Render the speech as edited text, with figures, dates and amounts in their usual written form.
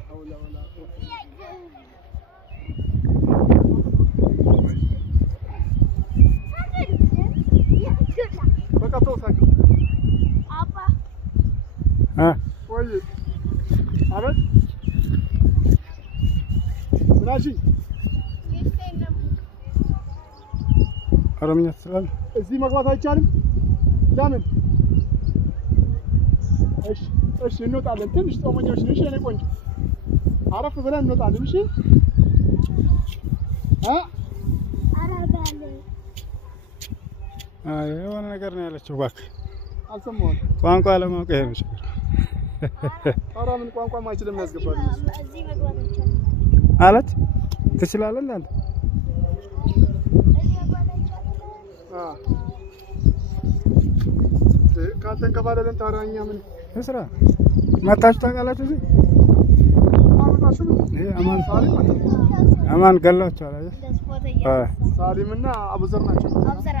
حول ولا قوة بقى توصل أبا ها كويس عمل ماشي ኦሮምኛ ትችላለህ? እዚህ መግባት አይቻልም? ለምን? እሺ እንወጣለን። ትንሽ ጾመኞች ነሽ የኔ ቆንጆ። አረፍ ብለን እንወጣለን። እሺ የሆነ ነገር ነው ያለችው። እባክህ አልሰማሁም። ቋንቋ ለማወቅ ይሄ ነው ችግር። ኧረ ምን ቋንቋ ማይችልም ያስገባል እዚህ መግባት አይቻልም አለች። ትችላለህ እንዴ አንተ? ካልተንከባለልን ታዲያ እኛ ምን እስራ መታችሁ ታውቃላችሁ? እዚህ አመጣችሁ ይሄ አማን ገላችኋል አይደል? ሳሊም ሳሊምና አቡዘር ናቸው። አብዘራ